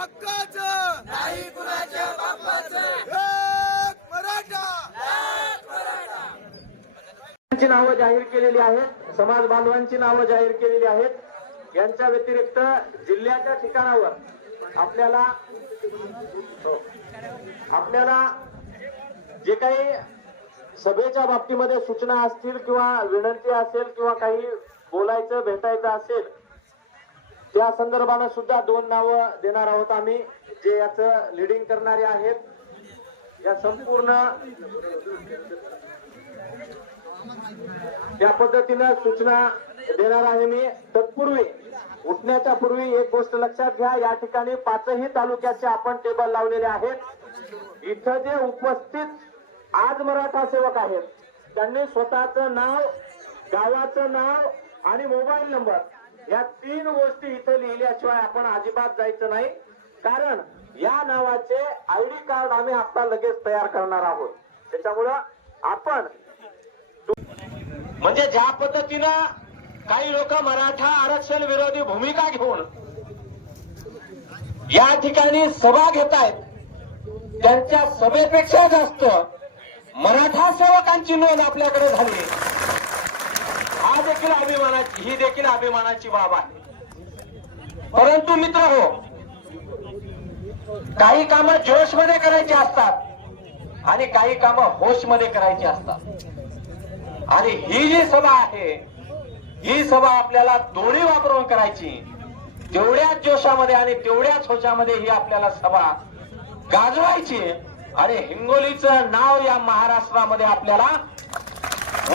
हक्काचं नाही कुणाच्या बापाचं एक मराठा ची नावं जाहीर केलेली आहेत, समाज बांधवांची नावं जाहीर केलेली आहेत. यांच्या व्यतिरिक्त जिल्ह्याच्या ठिकाणावर आपल्याला जे काही सभेच्या बाबतीमध्ये सूचना असतील किंवा विनंती असेल किंवा काही बोलायचं भेटायचं असेल त्या संदर्भानं सुद्धा 2 नावं देणार आहोत आम्ही, जे याचं लीडिंग करणारे आहेत. या संपूर्ण त्या पद्धतीनं सूचना देणार आहे मी. तत्पूर्वी उठण्याच्या पूर्वी एक गोष्ट लक्षात घ्या, या ठिकाणी 5ही तालुक्याचे आपण टेबल लावलेले आहेत. इथं जे उपस्थित आज मराठा सेवक आहेत त्यांनी स्वतःचं नाव, गावाचं नाव आणि मोबाईल नंबर या 3 गोष्टी इथे लिहिल्याशिवाय आपण अजिबात जायचं नाही. कारण या नावाचे आयडी कार्ड आम्ही आता लगेच तयार करणार आहोत. त्याच्यामुळं आपण म्हणजे ज्या पद्धतीनं काही लोक मराठा आरक्षण विरोधी भूमिका घेऊन या ठिकाणी सभा घेत आहेत, त्यांच्या सभेपेक्षा जास्त मराठा सेवकांची नोंद आपल्याकडे झाली. ही देखील अभिमानाची बाब आहे. परंतु मित्र हो, काही कामं जोशमध्ये करायची असतात आणि काही कामं होशमध्ये करायची असतात. आणि ही जी सभा आहे, ही सभा आपल्याला दोन्ही वापरून करायची. तेवढ्याच जोशामध्ये आणि तेवढ्याच होशामध्ये ही आपल्याला सभा गाजवायची आणि हिंगोलीचं नाव या महाराष्ट्रामध्ये आपल्याला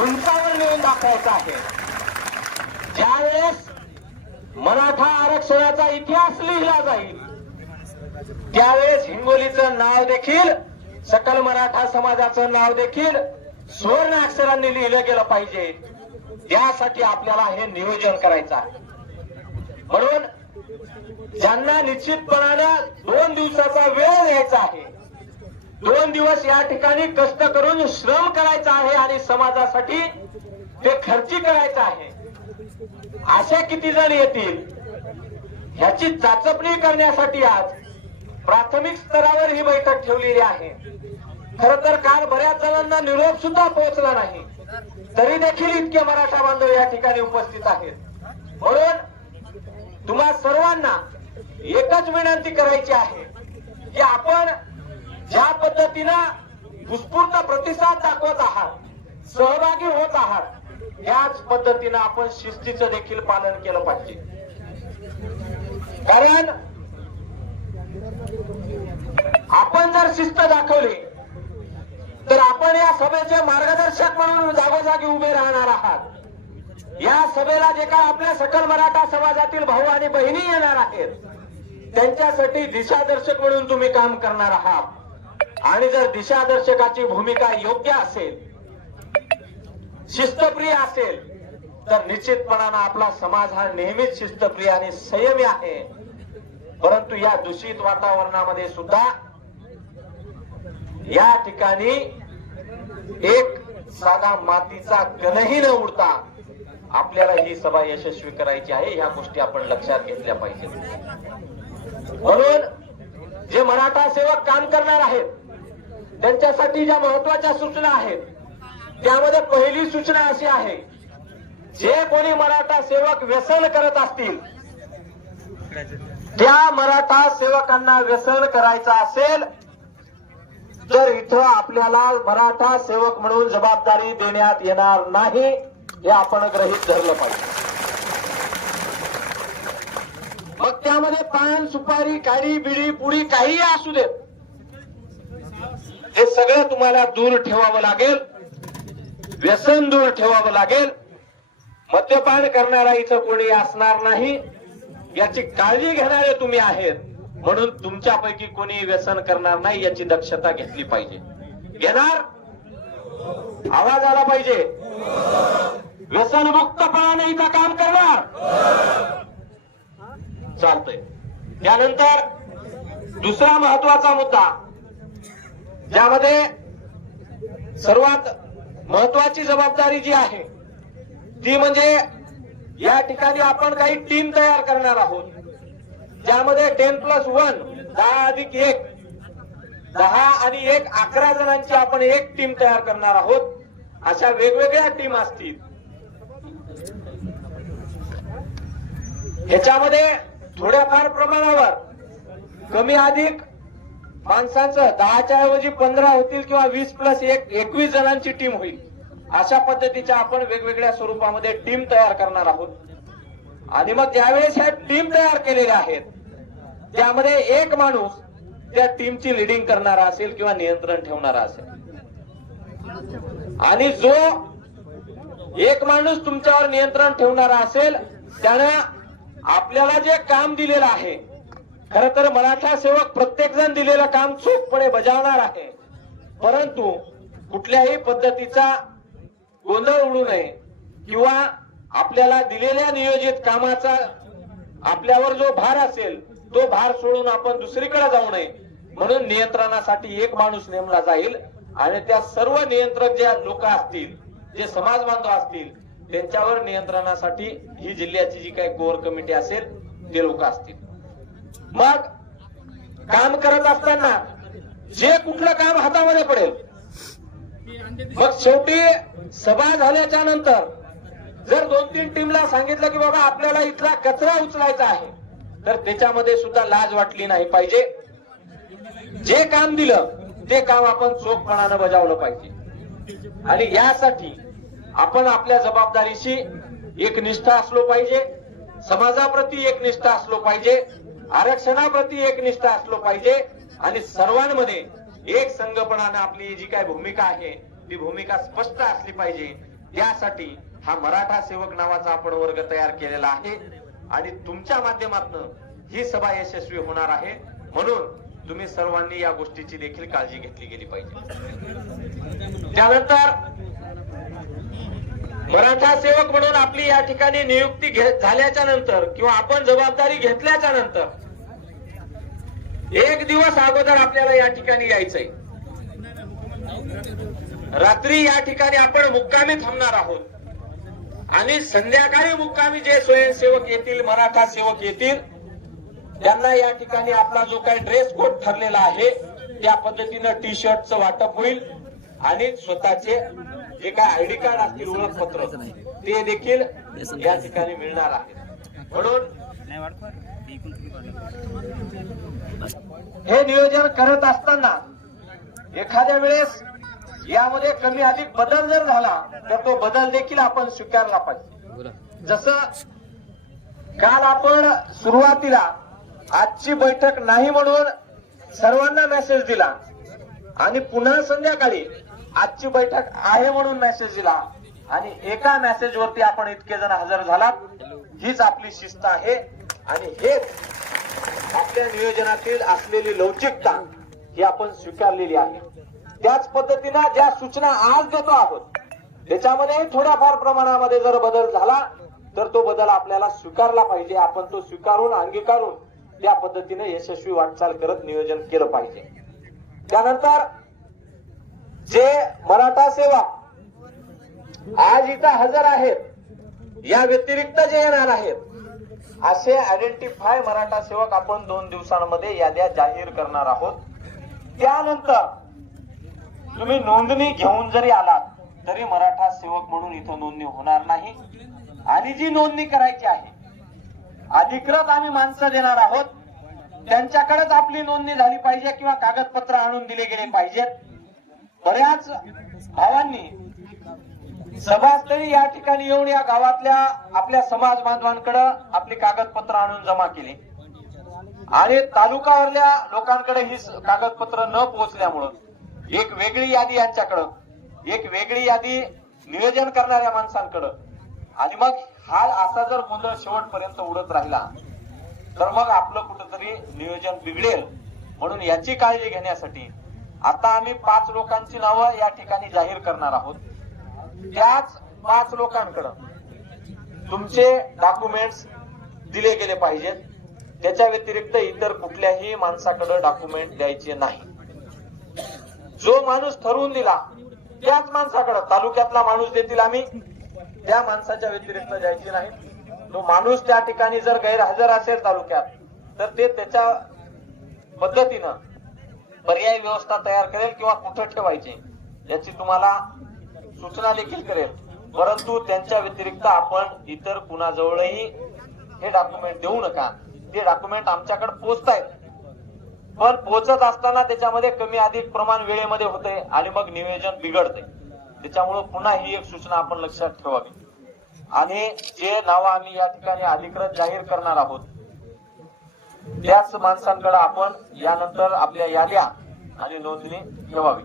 उंचावर नेऊन दाखवायचं आहे. ज्यावेळेस मराठा आरक्षणाचा इतिहास लिहिला जाईल त्यावेळेस हिंगोलीचं नाव देखील, सकल मराठा समाजाचं नाव देखील सुवर्ण अक्षरांनी लिहिलं गेलं पाहिजे. त्यासाठी आपल्याला हे नियोजन करायचं आहे. म्हणून ज्यांना निश्चितपणानं 2 दिवसाचा वेळ द्यायचा आहे, 2 दिवस या ठिकाणी कष्ट करून श्रम करायचा आहे आणि समाजासाठी ते खर्ची करायचं आहे, अशा किती जण येतील ह्याची चाचपणी करण्यासाठी आज प्राथमिक स्तरावर ही बैठक ठेवलेली आहे. खर तर काल बऱ्याच जणांना निरोप सुद्धा पोहोचला नाही, तरी देखील इतके मराठा बांधव या ठिकाणी उपस्थित आहेत. म्हणून तुम्हा सर्वांना एकच विनंती करायची आहे की आपण ज्या पद्धतीनं उत्स्फूर्त प्रतिसाद दाखवत आहात, सहभागी होत आहात, याच पद्धतीनं आपण शिस्तीचं देखील पालन केलं पाहिजे. कारण आपण जर शिस्त दाखवली तर आपण या सभेचे मार्गदर्शक म्हणून जागोजागी उभे राहणार आहात. या सभेला जे काय आपल्या सकल मराठा समाजातील भाऊ आणि बहिणी येणार आहेत त्यांच्यासाठी दिशादर्शक म्हणून तुम्ही काम करणार आहात. आणि जर दिशादर्शकाची भूमिका योग्य असेल, शिस्तप्रिय असेल, तर निश्चितपणानं आपला समाज हा नेहमीच शिस्तप्रिय आणि संयमी आहे. परंतु या दूषित वातावरणामध्ये सुद्धा या ठिकाणी एक साधा मातीचा कणही न उडता आपल्याला ही सभा यशस्वी करायची आहे. ह्या गोष्टी आपण लक्षात घेतल्या पाहिजेत. म्हणून जे मराठा सेवक काम करणार आहेत त्यांच्यासाठी ज्या महत्वाच्या सूचना आहेत त्यामध्ये पहिली सूचना अशी आहे, जे कोणी मराठा सेवक व्यसन करत असतील त्या मराठा सेवकांना व्यसन करायचं असेल तर इथं आपल्याला मराठा सेवक म्हणून जबाबदारी देण्यात येणार नाही, हे आपण गृहीत धरलं पाहिजे. मग त्यामध्ये पान, सुपारी, काडी, बिडी, पुडी काहीही असू देत, हे सगळं तुम्हाला दूर ठेवावं लागेल. व्यसन दूर ठेवावं लागेल. मद्यपान करणारा इथं कोणी असणार नाही याची काळजी घेणारे तुम्ही आहेत. म्हणून तुमच्यापैकी कोणी व्यसन करणार नाही याची दक्षता घेतली पाहिजे. घेणार? आवाज आला पाहिजे. व्यसनमुक्तपणाने इथं काम करणार? चालतंय. त्यानंतर दुसरा महत्वाचा मुद्दा, ज्यामध्ये सर्वात महत्वाची जबाबदारी जी आहे ती म्हणजे या ठिकाणी आपण काही टीम तयार करणार आहोत, ज्यामध्ये 10+1 10+1 10 आणि 1 11 जणांची आपण एक टीम तयार करणार आहोत. अशा वेगवेगळ्या टीम असतील. ह्याच्यामध्ये थोड्याफार प्रमाणावर कमी अधिक माणसांचं 10च्या ऐवजी 15 होतील किंवा 20+1 21 जणांची टीम होईल. अशा पद्धतीच्या आपण वेगवेगळ्या स्वरूपामध्ये टीम तयार करणार आहोत. आणि मग ज्यावेळेस ह्या टीम तयार केलेल्या आहेत त्यामध्ये एक माणूस त्या टीमची लीडिंग करणारा असेल किंवा नियंत्रण ठेवणारा असेल. आणि जो एक माणूस तुमच्यावर नियंत्रण ठेवणारा असेल त्यानं आपल्याला जे काम दिलेलं आहे, खर तर मराठा सेवक प्रत्येक जण दिलेलं काम चोखपणे बजावणार आहे. परंतु कुठल्याही पद्धतीचा गोंधळ उडू नये किंवा आपल्याला दिलेल्या नियोजित कामाचा आपल्यावर जो भार असेल तो भार सोडून आपण दुसरीकडे जाऊ नये म्हणून नियंत्रणासाठी एक माणूस नेमला जाईल. आणि त्या सर्व नियंत्रक जे लोक असतील, जे समाज बांधव असतील, त्यांच्यावर नियंत्रणासाठी ही जिल्ह्याची जी काही कोर कमिटी असेल ते लोक असतील. मग काम करत असताना जे कुठलं काम हातामध्ये पडेल, मग शेवटी सभा झाल्याच्या नंतर जर 2-3 टीमला सांगितलं की बाबा आपल्याला इथला कचरा उचलायचा आहे, तर त्याच्यामध्ये सुद्धा लाज वाटली नाही पाहिजे. जे काम दिलं ते काम आपण चोखपणानं बजावलं पाहिजे. आणि यासाठी आपण आपल्या जबाबदारीशी एकनिष्ठ असलो पाहिजे, समाजाप्रती एकनिष्ठ असलो पाहिजे, आरक्षणाप्रती एकनिष्ठ असलो पाहिजे आणि सर्वांमध्ये एक संघपणानं आपली जी काय भूमिका आहे ती भूमिका स्पष्ट असली पाहिजे. त्यासाठी हा मराठा सेवक नावाचा आपण वर्ग तयार केलेला आहे आणि तुमच्या माध्यमातून ही सभा यशस्वी होणार आहे. म्हणून तुम्ही सर्वांनी या गोष्टीची देखील काळजी घेतली गेली पाहिजे. त्यानंतर मराठा सेवक म्हणून आपली या ठिकाणी नियुक्ती झाल्याच्या नंतर किंवा आपण जबाबदारी घेतल्याच्या नंतर 1 दिवस अगोदर आपल्याला या ठिकाणी यायचंय. रात्री या ठिकाणी आपण मुक्कामी थांबणार आहोत आणि संध्याकाळी मुक्कामी जे स्वयंसेवक येतील, मराठा सेवक येतील, त्यांना या ठिकाणी आपला जो काही ड्रेस कोड ठरलेला आहे त्या पद्धतीनं टी-शर्टचं वाटप होईल आणि स्वतःचे जे काय आयडी कार्ड असतील, ओळखपत्र, ते देखील या ठिकाणी मिळणार आहे. म्हणून हे नियोजन करत असताना एखाद्या वेळेस यामध्ये कमी अधिक बदल जर झाला तर तो बदल देखील आपण स्वीकारला पाहिजे. जसं काल आपण सुरुवातीला आजची बैठक नाही म्हणून सर्वांना मेसेज दिला आणि पुन्हा संध्याकाळी आजची बैठक आहे म्हणून मेसेज दिला आणि एका मेसेज वरती आपण इतके जण हजर झालात. हीच आपली शिस्त आहे आणि हेच आपल्या नियोजनातील असलेली लवचिकता ही आपण स्वीकारलेली आहे. त्याच पद्धतीनं ज्या सूचना आज देतो आहोत त्याच्यामध्ये थोड्याफार प्रमाणामध्ये जर बदल झाला तर तो बदल आपल्याला स्वीकारला पाहिजे. आपण तो स्वीकारून अंगीकारून त्या पद्धतीने यशस्वी वाटचाल करत नियोजन केलं पाहिजे. त्यानंतर जे मराठा सेवक आज इथं हजर आहेत, या व्यतिरिक्त जे येणार आहेत असे आयडेंटिफाय मराठा सेवक आपण 2 दिवसांमध्ये याद्या जाहीर करणार आहोत. त्यानंतर तुम्ही नोंदणी घेऊन जरी आलात तरी मराठा सेवक म्हणून इथं नोंदणी होणार नाही. आणि जी नोंदणी करायची आहे अधिकृत आम्ही माणसं देणार आहोत, त्यांच्याकडेच आपली नोंदणी झाली पाहिजे किंवा कागदपत्र आणून दिले गेले पाहिजेत. बऱ्याच भावांनी सभास्थळी या ठिकाणी येऊन या गावातल्या आपल्या समाज बांधवांकडे आपली कागदपत्र आणून जमा केली आणि तालुकावरल्या लोकांकडे ही कागदपत्र न पोहोचल्यामुळं एक वेगळी यादी यांच्याकडं, एक वेगळी यादी नियोजन करणाऱ्या माणसांकडं, आणि मग हा असा जर गोंधळ शेवटपर्यंत उडत राहिला तर मग आपलं कुठंतरी नियोजन बिघडेल. म्हणून याची काळजी घेण्यासाठी आता आम्ही 5 लोकांची नावं या ठिकाणी जाहीर करणार आहोत. त्याच 5 लोकांकडे तुमचे डॉक्युमेंट्स दिले गेले पाहिजेत. त्याच्या व्यतिरिक्त इतर कुठल्याही माणसाकडे डॉक्युमेंट द्यायचे नाही. जो माणूस ठरवून दिला त्याच माणसाकडे, तालुक्यातला माणूस देतील आम्ही, त्या माणसाच्या व्यतिरिक्त द्यायची नाही. तो माणूस त्या ठिकाणी जर गैरहजर असेल तालुक्यात तर ते त्याच्या पद्धतीनं पर्यायी व्यवस्था तयार करेल किंवा कुठं ठेवायचे याची तुम्हाला सूचना देखील करेल. परंतु त्यांच्या व्यतिरिक्त आपण इतर कुणाजवळही हे डॉक्युमेंट देऊ नका. ते डॉक्युमेंट आमच्याकडे पोहोचतायत, पण पोहोचत असताना त्याच्यामध्ये कमी अधिक प्रमाण वेळेमध्ये होते आणि मग नियोजन बिघडते. त्याच्यामुळे पुन्हा ही एक सूचना आपण लक्षात ठेवावी. आणि जे नाव आम्ही या ठिकाणी अधिकृत जाहीर करणार आहोत त्याच माणसांकडे आपण यानंतर आपल्या याद्या आणि नोंदणी ठेवावी.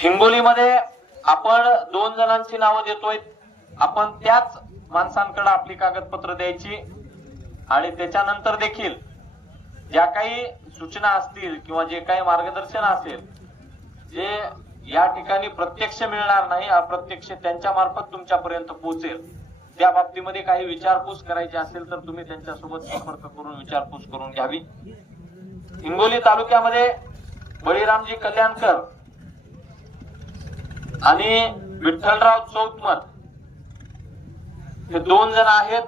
हिंगोलीमध्ये आपण 2 जणांची नावं देतोय. आपण त्याच माणसांकडे आपली कागदपत्र द्यायची आणि त्याच्यानंतर देखील ज्या काही सूचना असतील किंवा जे काही मार्गदर्शन असेल जे या ठिकाणी प्रत्यक्ष मिळणार नाही, अप्रत्यक्ष त्यांच्या मार्फत तुमच्यापर्यंत पोहोचेल, त्या बाबतीमध्ये काही विचारपूस करायची असेल तर तुम्ही त्यांच्यासोबत संपर्क करून विचारपूस करून घ्यावी. हिंगोली तालुक्यामध्ये बळीरामजी कल्याणकर आणि विठ्ठलराव चौतमल हे 2 जण आहेत.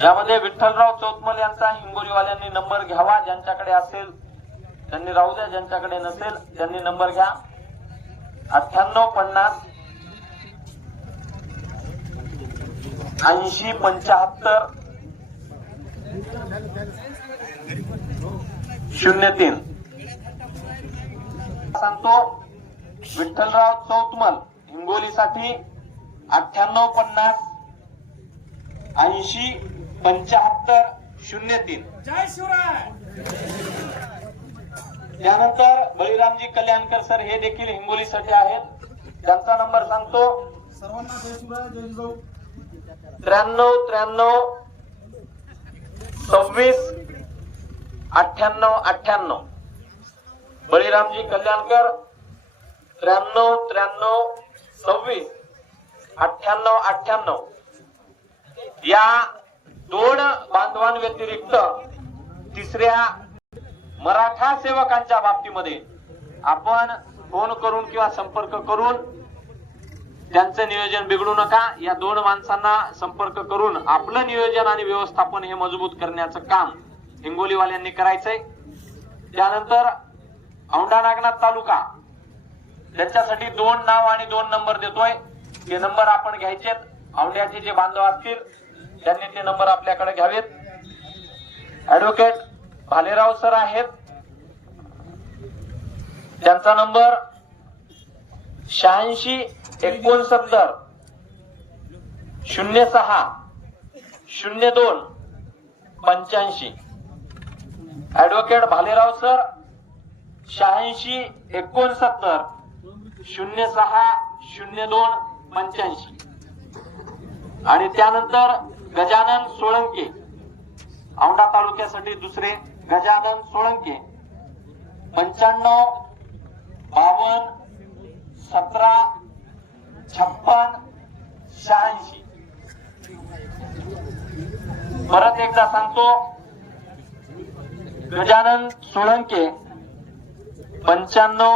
यामध्ये विठ्ठलराव चौतमल यांचा हिंगोलीवाल्यांनी नंबर घ्यावा. ज्यांच्याकडे असेल त्यांनी राहू द्या, ज्यांच्याकडे नसेल त्यांनी नंबर घ्या. 9850 8075 03. सांगतो विठ्ठलराव चौतमल हिंगोलीसाठी 9850 8075 03. जय शिवराय. त्यानंतर बळीरामजी कल्याणकर सर हे देखील हिंगोलीसाठी आहेत. त्यांचा नंबर सांगतो सर्वांना जय शिवराय, जय जिजाऊ. 93 26 98 98. बळीरामजी कल्याणकर 93 26 98 98. या 2 बांधवांव्यतिरिक्त तिसऱ्या मराठा सेवकांच्या बाबतीमध्ये आपण फोन करून किंवा संपर्क करून त्यांचं नियोजन बिघडू नका. या 2 माणसांना संपर्क करून आपलं नियोजन आणि व्यवस्थापन हे मजबूत करण्याचं काम हिंगोलीवाल्यांनी करायचंय. त्यानंतर औंढा नागनाथ तालुका त्यांच्यासाठी 2 नाव आणि 2 नंबर देतोय. ते नंबर आपण घ्यायचे. औंढ्याचे जे बांधव असतील त्यांनी ते नंबर आपल्याकडे घ्यावेत. ऍडव्होकेट भालेराव सर आहेत. त्यांचा नंबर 86 69 06 02 85. Advocate Bhalerao sir 86 69 06 02 85. आणि त्यानंतर गजानन सोळंके औंढा तालुक्यासाठी दुसरे गजानन सोळंके 95 52 17 56 86. परत एकदा सांगतो गजानन सोळंके 95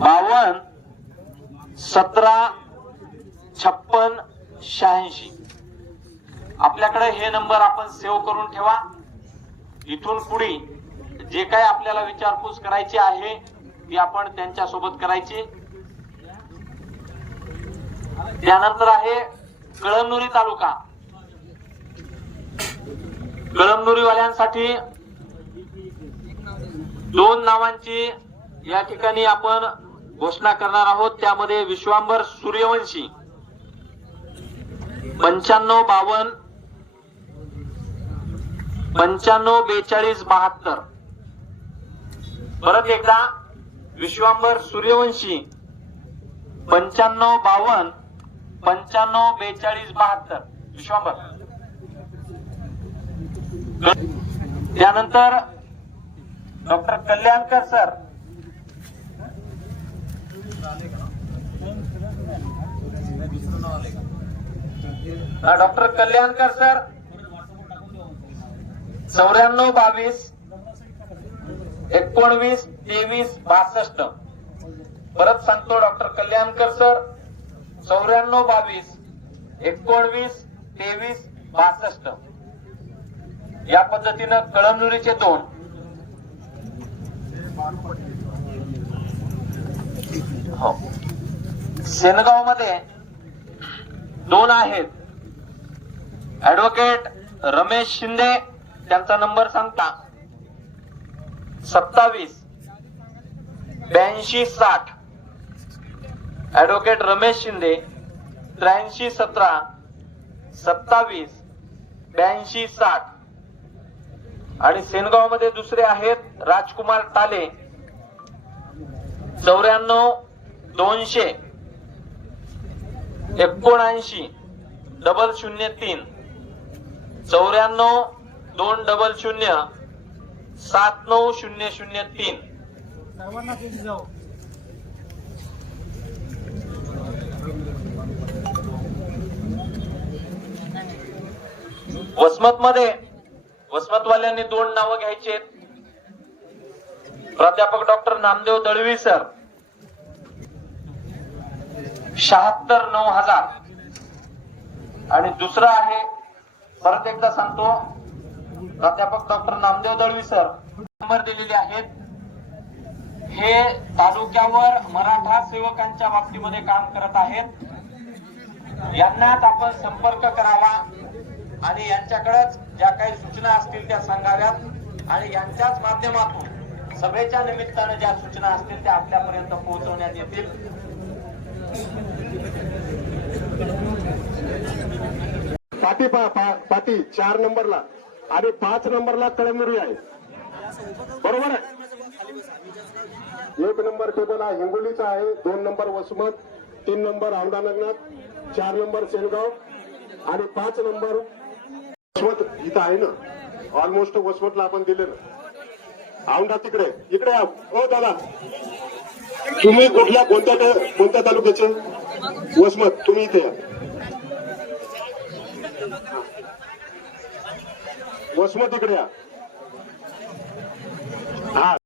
52 17 56 86. आपल्याकडे हे नंबर आपण सेव्ह करून ठेवा. इथून पुढे जे काही आपल्याला विचारपूस करायची आहे ती आपण त्यांच्या सोबत करायची. त्यानंतर आहे कळमनुरी तालुका. कळमनुरी वाल्यांसाठी 2 नावांची या ठिकाणी आपण घोषणा करणार आहोत. त्यामध्ये विश्वांबर सूर्यवंशी 95 52 95 42 72. परत एकदा विश्वांबर सूर्यवंशी 95 52 95 42 72. विश्वांबर. त्यानंतर doctor Kalyankar sir doctor Kalyankar sir 94 22 19 23 62. परत सांगतो डॉक्टर कल्याणकर सर 9422 19 23 62 या पद्धतीनं कळमनुरीचे 2 हो सेनगाव मध्ये 2 आहेत. ऍडव्होकेट रमेश शिंदे त्यांचा नंबर सांगता 27 82 60. ऍडव्होकेट रमेश शिंदे 83 17 27 82 60. आणि सेनगाव मध्ये दुसरे आहेत राजकुमार टाले 94 200 79 003 94 200 79003. सर्वांना जय जाऊ. वसमतवाल्यांनी 2 नावं घ्यायची आहेत. प्राध्यापक डॉक्टर नामदेव दळवी सर 76 9000. आणि दुसरा आहे परत एकदा सांगतो प्राध्यापक doctor Namdev Dalvi sir number दिलेले आहेत. हे तालुक्यावर मराठा सेवकांच्या बाबतीमध्ये काम करत आहेत. यांनाच आपण संपर्क करावा आणि यांच्याकडेच ज्या काही सूचना असतील त्या सांगाव्यात आणि यांच्याच माध्यमातून सभेच्या निमित्ताने ज्या सूचना असतील त्या आपल्यापर्यंत पोहोचवण्यात येतील. पाटी 4 नंबरला आणि 5 नंबरला कळमनुरी आहे. बरोबर आहे. 1 नंबर टेबल हा हिंगोलीचा आहे, 2 number Vasmat, 3 number Aundha Nagnath, 4 number Sengaon आणि 5 नंबर वसमत इथं आहे ना. ऑलमोस्ट वसमतला आपण दिले ना. औंढा तिकडे इकडे या. हो दादा तुम्ही कोणत्या तालुक्याचे? वसमत. तुम्ही इथे या. वसमत इकडे या. हा